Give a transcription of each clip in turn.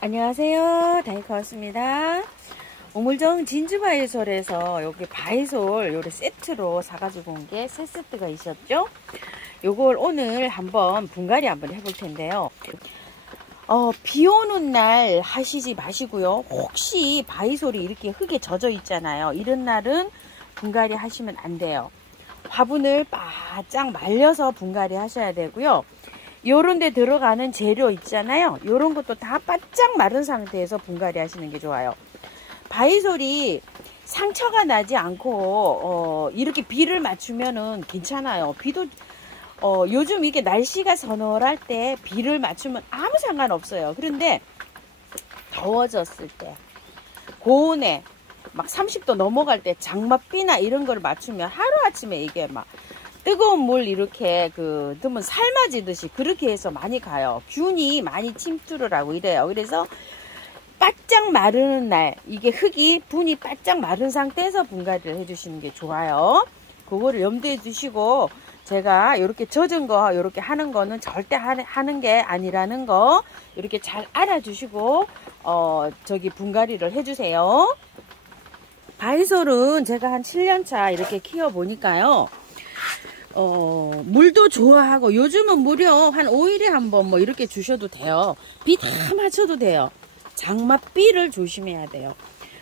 안녕하세요. 다이커였습니다. 오물정 진주바이솔에서 여기 바이솔 요리 세트로 사가지고 온 게 세 세트가 있었죠. 요걸 오늘 한번 분갈이 한번 해볼 텐데요. 비 오는 날 하시지 마시고요. 혹시 바이솔이 이렇게 흙에 젖어 있잖아요. 이런 날은 분갈이 하시면 안 돼요. 화분을 바짝 말려서 분갈이 하셔야 되고요. 요런 데 들어가는 재료 있잖아요. 요런 것도 다 바짝 마른 상태에서 분갈이 하시는 게 좋아요. 바이솔이 상처가 나지 않고 이렇게 비를 맞추면은 괜찮아요. 비도 요즘 이게 날씨가 서늘할 때 비를 맞추면 아무 상관없어요. 그런데 더워졌을 때, 고온에 막 30도 넘어갈 때 장맛비나 이런 걸 맞추면 하루아침에 이게 막 뜨거운 물 이렇게 드면 삶아지듯이 그렇게 해서 많이 가요. 균이 많이 침투를 하고 이래요. 그래서 바짝 마르는 날, 이게 흙이 분이 바짝 마른 상태에서 분갈이를 해주시는 게 좋아요. 그거를 염두에 두시고, 제가 이렇게 젖은 거 이렇게 하는 거는 절대 하는 게 아니라는 거 이렇게 잘 알아주시고 분갈이를 해주세요. 바이솔은 제가 한 7년차 이렇게 키워보니까요. 물도 좋아하고, 요즘은 무려 한 5일에 한 번 뭐 이렇게 주셔도 돼요. 비 다 맞춰도 돼요. 장맛비를 조심해야 돼요.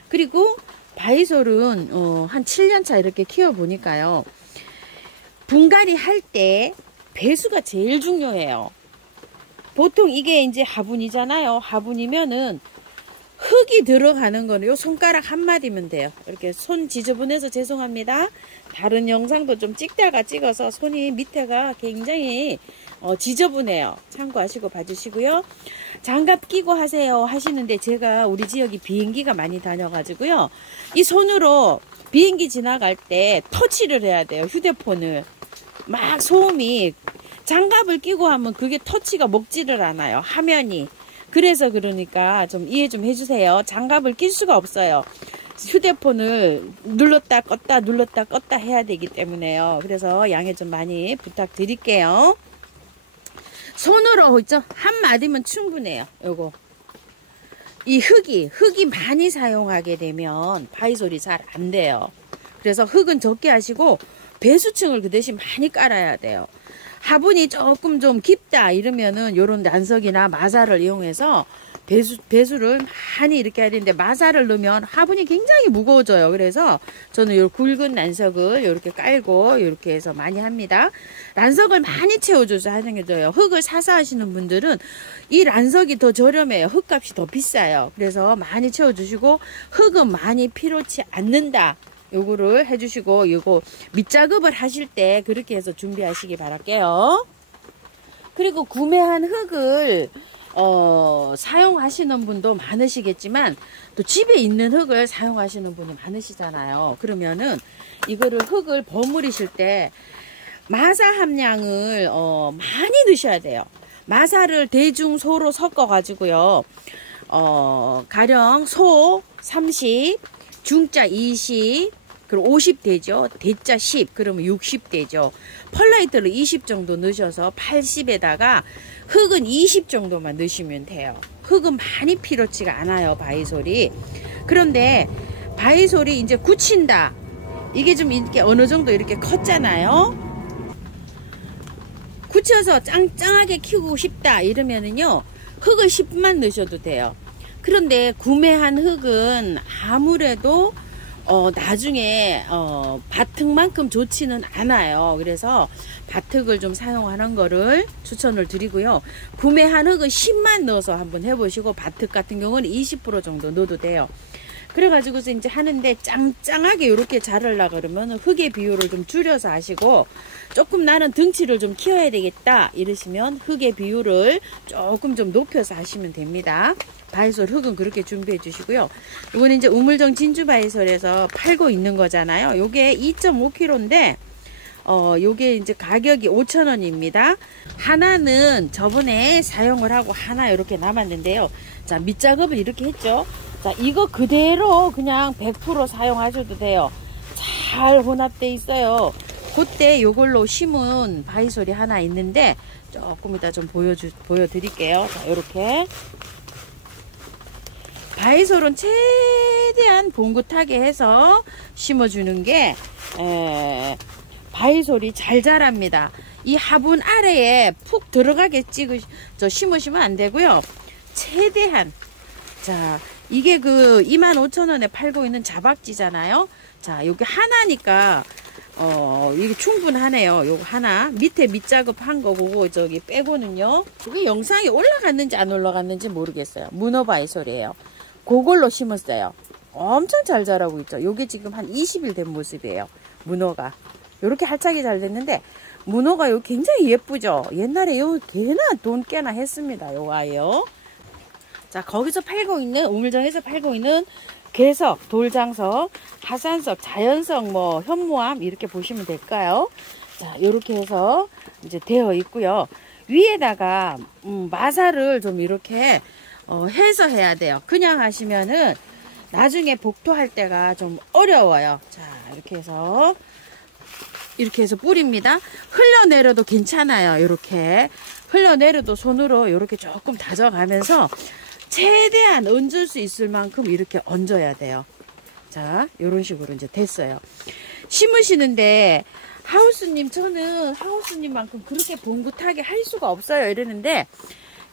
그리고 바이솔은 한 7년차 이렇게 키워보니까요. 분갈이 할 때 배수가 제일 중요해요. 보통 이게 이제 화분이잖아요. 화분이면은 흙이 들어가는 거는 요 손가락 한마디면 돼요. 이렇게 손 지저분해서 죄송합니다. 다른 영상도 좀 찍다가 찍어서 손이 밑에가 굉장히 지저분해요. 참고하시고 봐주시고요. 장갑 끼고 하세요 하시는데, 제가 우리 지역이 비행기가 많이 다녀가지고요. 이 손으로 비행기 지나갈 때 터치를 해야 돼요. 휴대폰을. 막 소음이, 장갑을 끼고 하면 그게 터치가 먹지를 않아요. 화면이. 그래서 그러니까 좀 이해 좀 해주세요. 장갑을 낄 수가 없어요. 휴대폰을 눌렀다 껐다 눌렀다 껐다 해야 되기 때문에요. 그래서 양해 좀 많이 부탁드릴게요. 손으로 있죠? 한 마디면 충분해요. 요거. 이 흙이 많이 사용하게 되면 바이솔이 잘 안 돼요. 그래서 흙은 적게 하시고 배수층을 그 대신 많이 깔아야 돼요. 화분이 조금 좀 깊다 이러면은 요런 난석이나 마사를 이용해서 배수를 많이 이렇게 해야 되는데, 마사를 넣으면 화분이 굉장히 무거워져요. 그래서 저는 요 굵은 난석을 이렇게 깔고 이렇게 해서 많이 합니다. 난석을 많이 채워줘서 하는 게 좋아요. 흙을 사서 하시는 분들은 이 난석이 더 저렴해요. 흙값이 더 비싸요. 그래서 많이 채워주시고, 흙은 많이 필요치 않는다. 요거를 해주시고, 요거 밑작업을 하실 때 그렇게 해서 준비하시기 바랄게요. 그리고 구매한 흙을 사용하시는 분도 많으시겠지만, 또 집에 있는 흙을 사용하시는 분이 많으시잖아요. 그러면은 이거를 흙을 버무리실 때 마사 함량을 많이 넣으셔야 돼요. 마사를 대중소로 섞어 가지고요. 가령 소 30, 중자 20, 그리고 50 되죠. 대자 10, 그러면 60 되죠. 펄라이트를 20 정도 넣으셔서 80에다가 흙은 20 정도만 넣으시면 돼요. 흙은 많이 필요치가 않아요, 바이솔이. 그런데 바이솔이 이제 굳힌다. 이게 좀 이렇게 어느 정도 이렇게 컸잖아요. 굳혀서 짱짱하게 키우고 싶다 이러면은요, 흙을 10만 넣으셔도 돼요. 그런데 구매한 흙은 아무래도 나중에 밭흙만큼 좋지는 않아요. 그래서 밭흙을 좀 사용하는 거를 추천을 드리고요. 구매한 흙은 10만 넣어서 한번 해보시고, 밭흙 같은 경우는 20% 정도 넣어도 돼요. 그래가지고서 이제 하는데, 짱짱하게 이렇게 자르려고 그러면 흙의 비율을 좀 줄여서 하시고, 조금 나는 등치를 좀 키워야 되겠다 이러시면 흙의 비율을 조금 좀 높여서 하시면 됩니다. 바이솔 흙은 그렇게 준비해 주시고요. 이거는 이제 우물정 진주 바이솔에서 팔고 있는 거잖아요. 요게 2.5kg인데 요게 이제 가격이 5,000원입니다. 하나는 저번에 사용을 하고 하나 이렇게 남았는데요. 자, 밑작업을 이렇게 했죠. 자, 이거 그대로 그냥 100% 사용하셔도 돼요. 잘 혼합돼 있어요. 그때 요걸로 심은 바이솔이 하나 있는데, 조금 이따 좀 보여드릴게요. 자, 요렇게 바이솔은 최대한 봉긋하게 해서 심어주는 게 바이솔이 잘 자랍니다. 이 화분 아래에 푹 들어가게 심으시면 안 되고요. 최대한. 자, 이게 그 25,000원에 팔고 있는 자박지잖아요. 자, 여기 하나니까 이게 충분하네요. 요거 하나 밑에 밑작업 한 거 그거 저기 빼고는요. 그게 영상이 올라갔는지 안 올라갔는지 모르겠어요. 문어 바이솔이에요. 그걸로 심었어요. 엄청 잘 자라고 있죠. 요게 지금 한 20일 된 모습이에요. 문어가 요렇게 활착이 잘 됐는데, 문어가 요 굉장히 예쁘죠. 옛날에 요 개나 돈 꽤나 했습니다. 요 아이요. 자, 거기서 팔고 있는, 우물정에서 팔고 있는 괴석, 돌장석, 하산석, 자연석, 뭐 현무암 이렇게 보시면 될까요? 자, 요렇게 해서 이제 되어 있고요. 위에다가 마사를 좀 이렇게 해서 해야 돼요. 그냥 하시면은 나중에 복토할 때가 좀 어려워요. 자, 이렇게 해서 뿌립니다. 흘러내려도 괜찮아요. 이렇게 흘러내려도 손으로 이렇게 조금 다져가면서 최대한 얹을 수 있을 만큼 이렇게 얹어야 돼요. 자, 이런 식으로 이제 됐어요. 심으시는데 하우스님, 저는 하우스님만큼 그렇게 봉긋하게 할 수가 없어요 이랬는데,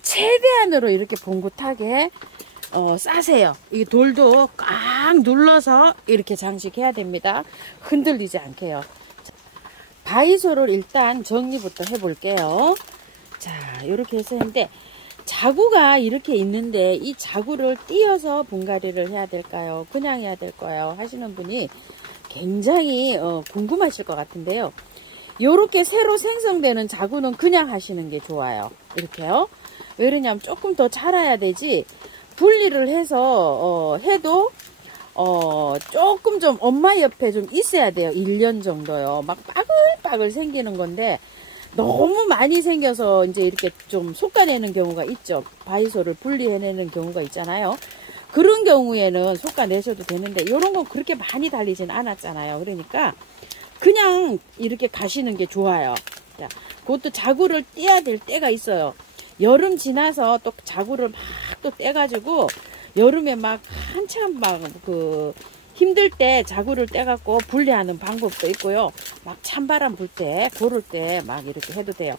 최대한으로 이렇게 봉긋하게 싸세요. 이 돌도 꽉 눌러서 이렇게 장식해야 됩니다. 흔들리지 않게요. 바이솔을 일단 정리부터 해볼게요. 자, 이렇게 해서 했는데, 자구가 이렇게 있는데 이 자구를 띄어서 분갈이를 해야 될까요? 그냥 해야 될까요? 하시는 분이 굉장히 궁금하실 것 같은데요. 이렇게 새로 생성되는 자구는 그냥 하시는 게 좋아요. 이렇게요. 왜 그러냐면 조금 더 자라야 되지, 분리를 해서 해도 조금 좀 엄마 옆에 좀 있어야 돼요. 1년 정도요. 막 빠글빠글 생기는 건데 너무 많이 생겨서 이제 이렇게 좀 솎아내는 경우가 있죠. 바이솔을 분리해내는 경우가 있잖아요. 그런 경우에는 솎아내셔도 되는데, 이런 건 그렇게 많이 달리진 않았잖아요. 그러니까 그냥 이렇게 가시는 게 좋아요. 자, 그것도 자구를 떼야 될 때가 있어요. 여름 지나서 또 자구를 막 또 떼가지고 여름에 막 한참 막 힘들 때 자구를 떼갖고 분리하는 방법도 있고요. 막 찬바람 불 때, 고를 때 막 이렇게 해도 돼요.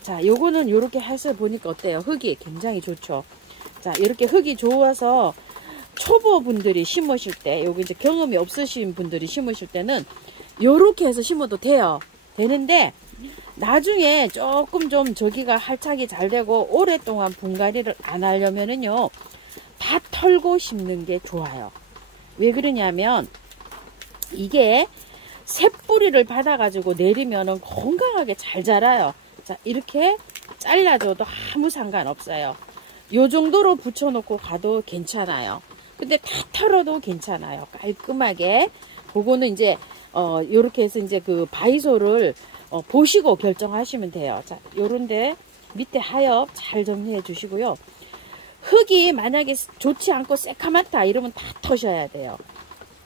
자, 요거는 요렇게 해서 보니까 어때요? 흙이 굉장히 좋죠. 자, 이렇게 흙이 좋아서 초보분들이 심으실 때, 여기 이제 경험이 없으신 분들이 심으실 때는 요렇게 해서 심어도 돼요. 되는데, 나중에 조금 좀 저기가 활착이 잘 되고 오랫동안 분갈이를 안 하려면은요, 다 털고 심는 게 좋아요. 왜 그러냐면 이게 새뿌리를 받아가지고 내리면은 건강하게 잘 자라요. 자, 이렇게 잘라줘도 아무 상관없어요. 요 정도로 붙여놓고 가도 괜찮아요. 근데 다 털어도 괜찮아요. 깔끔하게. 그거는 이제 요렇게 해서 이제 그 바이솔을 보시고 결정하시면 돼요. 자, 요런데 밑에 하엽 잘 정리해 주시고요. 흙이 만약에 좋지 않고 새카맣다 이러면 다 터셔야 돼요.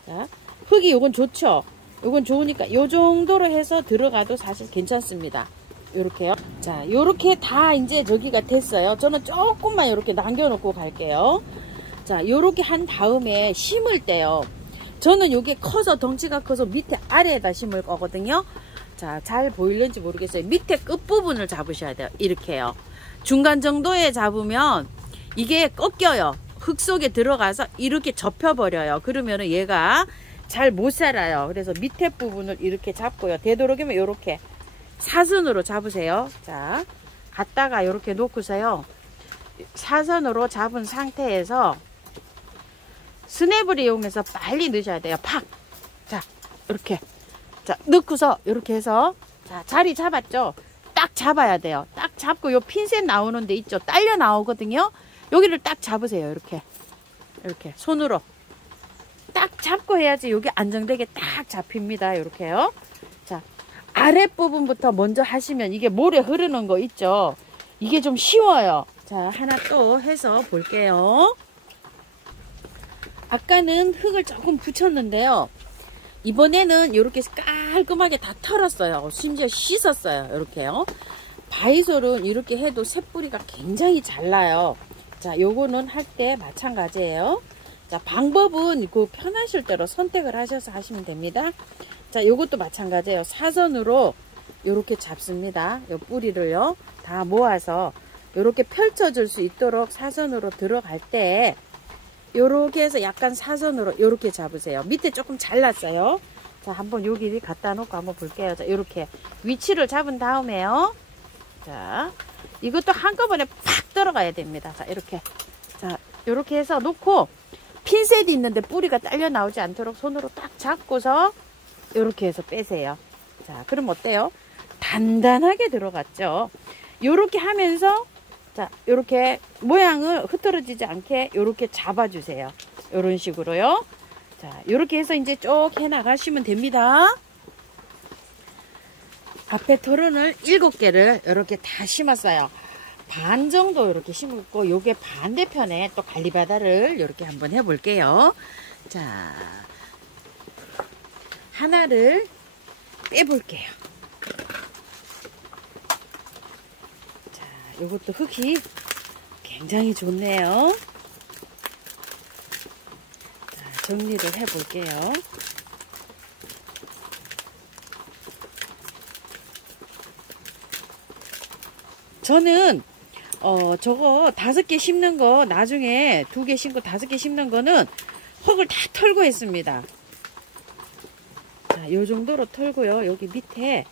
자, 흙이 요건 좋죠. 요건 좋으니까 요 정도로 해서 들어가도 사실 괜찮습니다. 요렇게요. 자, 요렇게 다 이제 저기가 됐어요. 저는 조금만 요렇게 남겨놓고 갈게요. 자, 요렇게 한 다음에 심을 때요. 저는 요게 커서, 덩치가 커서 밑에 아래에다 심을 거거든요. 자, 잘 보이는지 모르겠어요. 밑에 끝부분을 잡으셔야 돼요. 이렇게요. 중간 정도에 잡으면 이게 꺾여요. 흙 속에 들어가서 이렇게 접혀버려요. 그러면은 얘가 잘 못 살아요. 그래서 밑에 부분을 이렇게 잡고요. 되도록이면 이렇게 사선으로 잡으세요. 자, 갖다가 이렇게 놓고서요. 사선으로 잡은 상태에서 스냅을 이용해서 빨리 넣으셔야 돼요. 팍! 자, 이렇게. 자, 넣고서 이렇게 해서, 자, 자리 잡았죠? 딱 잡아야 돼요. 딱 잡고 요 핀셋 나오는 데 있죠? 딸려 나오거든요? 여기를 딱 잡으세요. 이렇게. 이렇게. 손으로. 딱 잡고 해야지 여기 안정되게 딱 잡힙니다. 이렇게요. 자, 아랫부분부터 먼저 하시면 이게 모래 흐르는 거 있죠? 이게 좀 쉬워요. 자, 하나 또 해서 볼게요. 아까는 흙을 조금 붙였는데요. 이번에는 이렇게 깔끔하게 다 털었어요. 심지어 씻었어요. 이렇게요. 바이솔은 이렇게 해도 새뿌리가 굉장히 잘 나요. 자, 요거는 할 때 마찬가지예요. 자, 방법은 그 편하실 대로 선택을 하셔서 하시면 됩니다. 자, 요것도 마찬가지예요. 사선으로 요렇게 잡습니다. 요 뿌리를요 다 모아서 요렇게 펼쳐줄 수 있도록 사선으로 들어갈 때 요렇게 해서 약간 사선으로 요렇게 잡으세요. 밑에 조금 잘랐어요. 자, 한번 여기 갖다 놓고 한번 볼게요. 자, 요렇게 위치를 잡은 다음에요. 자, 이것도 한꺼번에 팍 들어가야 됩니다. 자, 이렇게. 자, 요렇게 해서 놓고 핀셋이 있는데 뿌리가 딸려 나오지 않도록 손으로 딱 잡고서 요렇게 해서 빼세요. 자, 그럼 어때요? 단단하게 들어갔죠. 요렇게 하면서 자, 요렇게 모양을 흐트러지지 않게 요렇게 잡아주세요. 요런 식으로요. 자, 요렇게 해서 이제 쭉 해 나가시면 됩니다. 앞에 토론을 7개를 이렇게 다 심었어요. 반 정도 이렇게 심고 요게 반대편에 또 갈리바다를 이렇게 한번 해볼게요. 자, 하나를 빼볼게요. 자, 요것도 흙이 굉장히 좋네요. 자, 정리를 해볼게요. 저는 저거 5개 심는 거 나중에 2개 심고 5개 심는 거는 흙을 다 털고 했습니다. 자, 요 정도로 털고요. 여기 밑에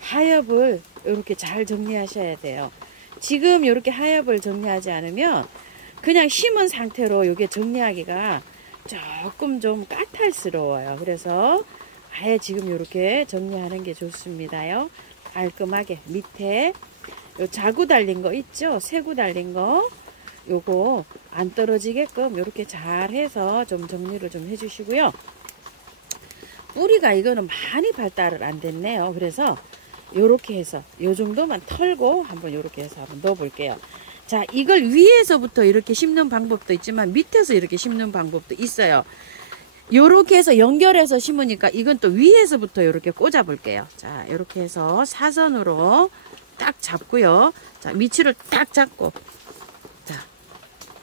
하엽을 이렇게 잘 정리하셔야 돼요. 지금 이렇게 하엽을 정리하지 않으면 그냥 심은 상태로 이게 정리하기가 조금 좀 까탈스러워요. 그래서 아예 지금 이렇게 정리하는 게 좋습니다요. 깔끔하게 밑에 요 자구 달린 거 있죠? 새구 달린 거 요거 안 떨어지게끔 이렇게 잘 해서 좀 정리를 좀 해주시고요. 뿌리가 이거는 많이 발달을 안 됐네요. 그래서 요렇게 해서 요 정도만 털고 한번 요렇게 해서 한번 넣어 볼게요. 자, 이걸 위에서부터 이렇게 심는 방법도 있지만 밑에서 이렇게 심는 방법도 있어요. 요렇게 해서 연결해서 심으니까 이건 또 위에서부터 요렇게 꽂아 볼게요. 자, 요렇게 해서 사선으로 딱 잡고요. 자, 위치를 딱 잡고 자,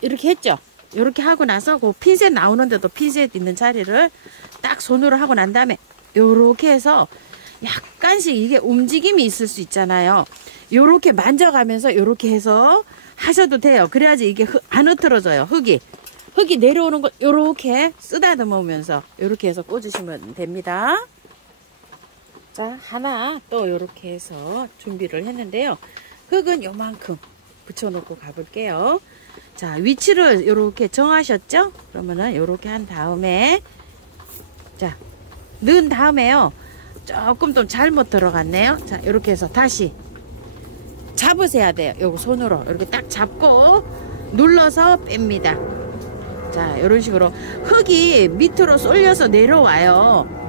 이렇게 했죠. 이렇게 하고 나서 그 핀셋 나오는데도 핀셋 있는 자리를 딱 손으로 하고 난 다음에 요렇게 해서 약간씩 이게 움직임이 있을 수 있잖아요. 요렇게 만져가면서 요렇게 해서 하셔도 돼요. 그래야지 이게 안 흐트러져요. 흙이 내려오는 거 요렇게 쓰다듬으면서 요렇게 해서 꽂으시면 됩니다. 자, 하나 또 요렇게 해서 준비를 했는데요. 흙은 요만큼 붙여놓고 가볼게요. 자, 위치를 요렇게 정하셨죠? 그러면은 요렇게 한 다음에 자, 넣은 다음에요. 조금 좀 잘못 들어갔네요. 자, 요렇게 해서 다시 잡으셔야 돼요. 요거 손으로 이렇게 딱 잡고 눌러서 뺍니다. 자, 요런 식으로 흙이 밑으로 쏠려서 내려와요.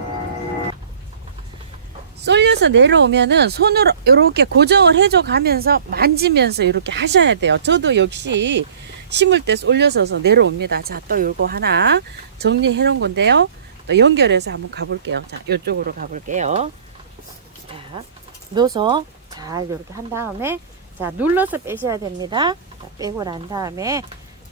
쏠려서 내려오면은 손으로 이렇게 고정을 해줘 가면서 만지면서 이렇게 하셔야 돼요. 저도 역시 심을 때 쏠려서 내려옵니다. 자, 또 요거 하나 정리해 놓은 건데요. 또 연결해서 한번 가볼게요. 자, 이쪽으로 가볼게요. 자, 넣어서 잘 이렇게 한 다음에 자, 눌러서 빼셔야 됩니다. 자, 빼고 난 다음에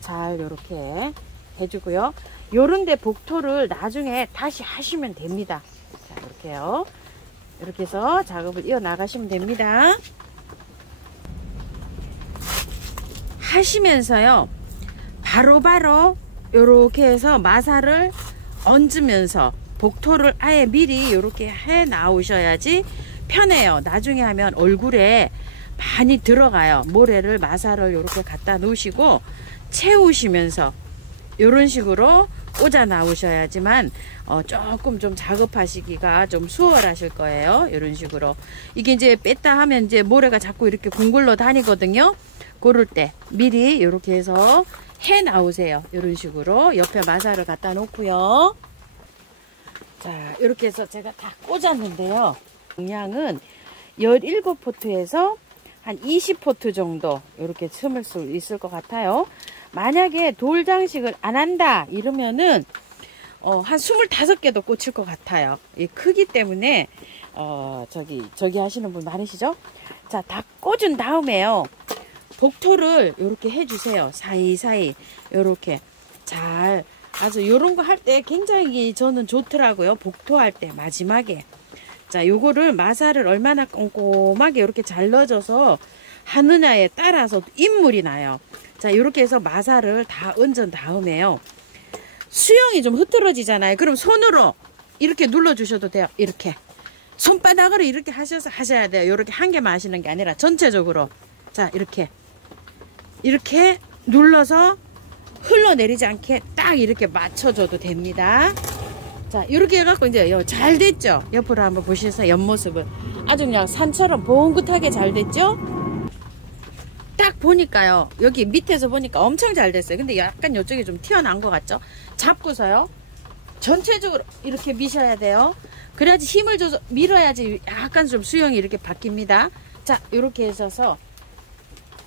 잘 이렇게 해주고요. 요런데 복토를 나중에 다시 하시면 됩니다. 자, 이렇게요. 이렇게 해서 작업을 이어나가시면 됩니다. 하시면서요, 바로바로 이렇게 해서 마사를 얹으면서 복토를 아예 미리 이렇게 해 나오셔야지 편해요. 나중에 하면 얼굴에 많이 들어가요. 모래를 마사를 이렇게 갖다 놓으시고 채우시면서 이런 식으로 꽂아 나오셔야지만 조금 좀 작업하시기가 좀 수월하실 거예요. 이런 식으로 이게 이제 뺐다 하면 이제 모래가 자꾸 이렇게 궁굴러 다니거든요. 그럴 때 미리 이렇게 해서 해 나오세요. 이런 식으로 옆에 마사를 갖다 놓고요. 자, 이렇게 해서 제가 다 꽂았는데요. 용량은 17포트에서 한 20포트 정도 이렇게 심을 수 있을 것 같아요. 만약에 돌 장식을 안 한다 이러면은 한 25개도 꽂힐 것 같아요. 이 크기 때문에 저기 하시는 분 많으시죠? 자, 다 꽂은 다음에요. 복토를 이렇게 해주세요. 사이사이 이렇게 잘 아주 요런 거 할 때 굉장히 저는 좋더라고요. 복토할 때 마지막에. 자, 요거를 마사를 얼마나 꼼꼼하게 이렇게 잘 넣어줘서 하느냐에 따라서 인물이 나요. 자, 요렇게 해서 마사를 다 얹은 다음에요. 수영이 좀 흐트러지잖아요. 그럼 손으로 이렇게 눌러주셔도 돼요. 이렇게. 손바닥으로 이렇게 하셔야 돼요. 요렇게 한 개만 하시는 게 아니라 전체적으로. 자, 이렇게 눌러서 흘러내리지 않게 딱 이렇게 맞춰줘도 됩니다. 자, 이렇게 해갖고 이제 잘 됐죠? 옆으로 한번 보시면서 옆모습을. 아주 그냥 산처럼 봉긋하게 잘 됐죠? 딱 보니까요. 여기 밑에서 보니까 엄청 잘 됐어요. 근데 약간 이쪽이 좀 튀어나온 것 같죠? 잡고서요. 전체적으로 이렇게 미셔야 돼요. 그래야지 힘을 줘서 밀어야지 약간 좀 수영이 이렇게 바뀝니다. 자, 이렇게 해서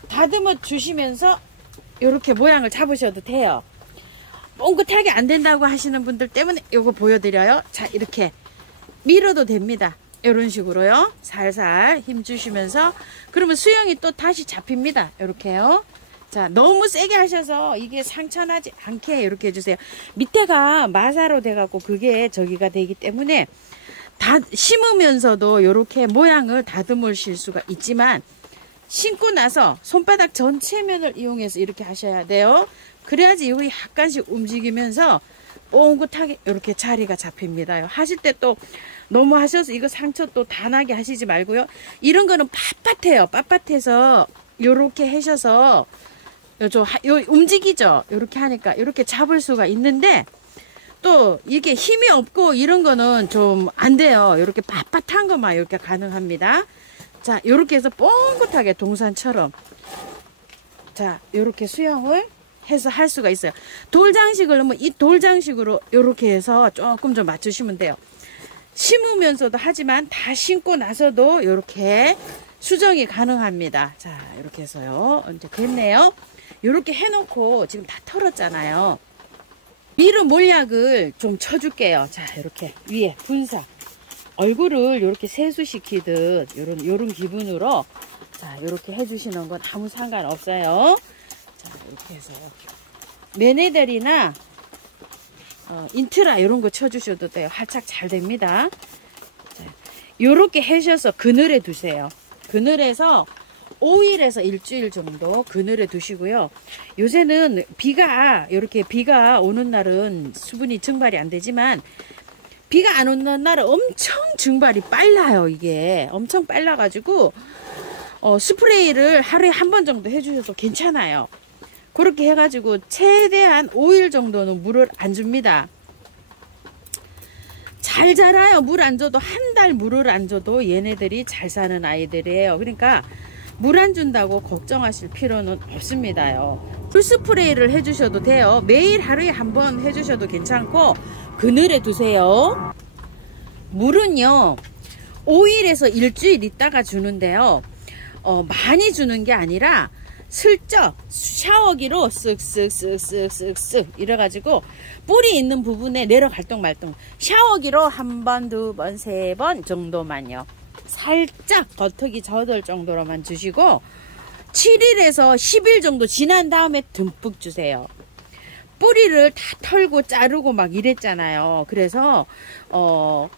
다듬어 주시면서 이렇게 모양을 잡으셔도 돼요. 뻥긋하게 안 된다고 하시는 분들 때문에 이거 보여드려요. 자, 이렇게 밀어도 됩니다. 이런 식으로요. 살살 힘 주시면서 그러면 수영이 또 다시 잡힙니다. 이렇게요. 자, 너무 세게 하셔서 이게 상처나지 않게 이렇게 해주세요. 밑에가 마사로 돼갖고 그게 저기가 되기 때문에 다 심으면서도 이렇게 모양을 다듬으실 수가 있지만 신고 나서 손바닥 전체 면을 이용해서 이렇게 하셔야 돼요. 그래야지 여기 약간씩 움직이면서 뽕긋하게 이렇게 자리가 잡힙니다. 하실 때 또 너무 하셔서 이거 상처 또 다 나게 하시지 말고요. 이런 거는 빳빳해요. 빳빳해서 이렇게 하셔서 움직이죠. 이렇게 하니까 이렇게 잡을 수가 있는데 또 이게 힘이 없고 이런 거는 좀 안 돼요. 이렇게 빳빳한 것만 이렇게 가능합니다. 자, 이렇게 해서 뽕긋하게 동산처럼 자, 이렇게 수영을 해서 할 수가 있어요. 돌장식을 넣으면 이 돌장식으로 이렇게 해서 조금 좀 맞추시면 돼요. 심으면서도 하지만 다 심고 나서도 이렇게 수정이 가능합니다. 자, 이렇게 해서요. 이제 됐네요. 이렇게 해놓고 지금 다 털었잖아요. 미르 몰약을 좀 쳐줄게요. 자, 이렇게 위에 분사. 얼굴을 이렇게 세수시키듯 요런 기분으로 자, 이렇게 해주시는 건 아무 상관없어요. 자, 이렇게 해서요. 메네델이나 인트라 이런 거 쳐주셔도 돼요. 활착 잘 됩니다. 자, 요렇게 해셔서 그늘에 두세요. 그늘에서 5일에서 일주일 정도 그늘에 두시고요. 요새는 이렇게 비가 오는 날은 수분이 증발이 안 되지만 비가 안 오는 날은 엄청 증발이 빨라요. 이게 엄청 빨라가지고 스프레이를 하루에 한 번 정도 해주셔도 괜찮아요. 그렇게 해가지고 최대한 5일 정도는 물을 안 줍니다. 잘 자라요. 물 안 줘도 한 달 물을 안 줘도 얘네들이 잘 사는 아이들이에요. 그러니까 물 안 준다고 걱정하실 필요는 없습니다요. 풀 스프레이를 해주셔도 돼요. 매일 하루에 한 번 해주셔도 괜찮고 그늘에 두세요. 물은요 5일에서 일주일 있다가 주는데요. 많이 주는 게 아니라 슬쩍 샤워기로 쓱쓱쓱쓱쓱쓱 이래가지고 뿌리 있는 부분에 내려갈 동 말동 샤워기로 한 번, 두 번, 세 번 정도만요. 살짝 겉흙이 젖을 정도로만 주시고 7일에서 10일 정도 지난 다음에 듬뿍 주세요. 뿌리를 다 털고 자르고 막 이랬잖아요. 그래서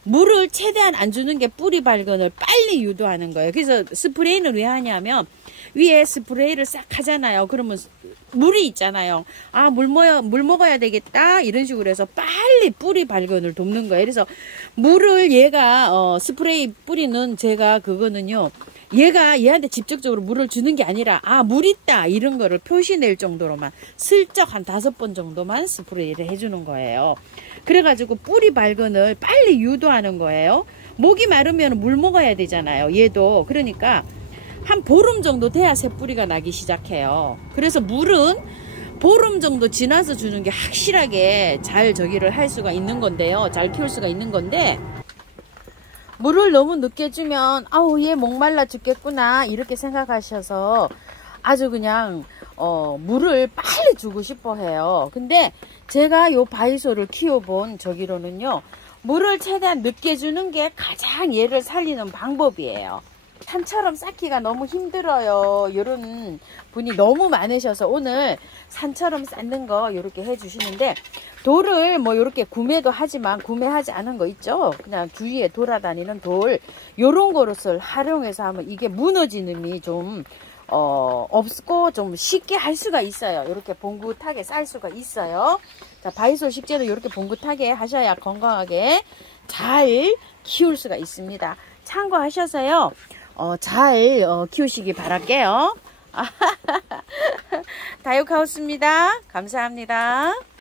물을 최대한 안 주는 게 뿌리 발근을 빨리 유도하는 거예요. 그래서 스프레이는 왜 하냐면 위에 스프레이를 싹 하잖아요. 그러면 물이 있잖아요. 아, 물 먹어야 되겠다 이런 식으로 해서 빨리 뿌리 발근을 돕는 거예요. 그래서 물을 얘가 스프레이 뿌리는 제가 그거는요 얘가 얘한테 직접적으로 물을 주는 게 아니라 아, 물 있다 이런 거를 표시낼 정도로만 슬쩍 한 5번 정도만 스프레이를 해주는 거예요. 그래가지고 뿌리 발근을 빨리 유도하는 거예요. 목이 마르면 물 먹어야 되잖아요. 얘도. 그러니까 한 보름 정도 돼야 새뿌리가 나기 시작해요. 그래서 물은 보름 정도 지나서 주는 게 확실하게 잘 저기를 할 수가 있는 건데요. 잘 키울 수가 있는 건데 물을 너무 늦게 주면 아우 얘 목말라 죽겠구나 이렇게 생각하셔서 아주 그냥 물을 빨리 주고 싶어 해요. 근데 제가 요 바이소를 키워본 저기로는요 물을 최대한 늦게 주는 게 가장 얘를 살리는 방법이에요. 산처럼 쌓기가 너무 힘들어요. 이런 분이 너무 많으셔서 오늘 산처럼 쌓는 거 이렇게 해주시는데, 돌을 뭐 이렇게 구매도 하지만 구매하지 않은 거 있죠. 그냥 주위에 돌아다니는 돌, 요런 것을 활용해서 하면 이게 무너지는이 좀 없고 좀 쉽게 할 수가 있어요. 이렇게 봉긋하게 쌀 수가 있어요. 자, 바이솔 식재도 이렇게 봉긋하게 하셔야 건강하게 잘 키울 수가 있습니다. 참고하셔서요, 잘 키우시기 바랄게요. 다육하우스입니다. 감사합니다.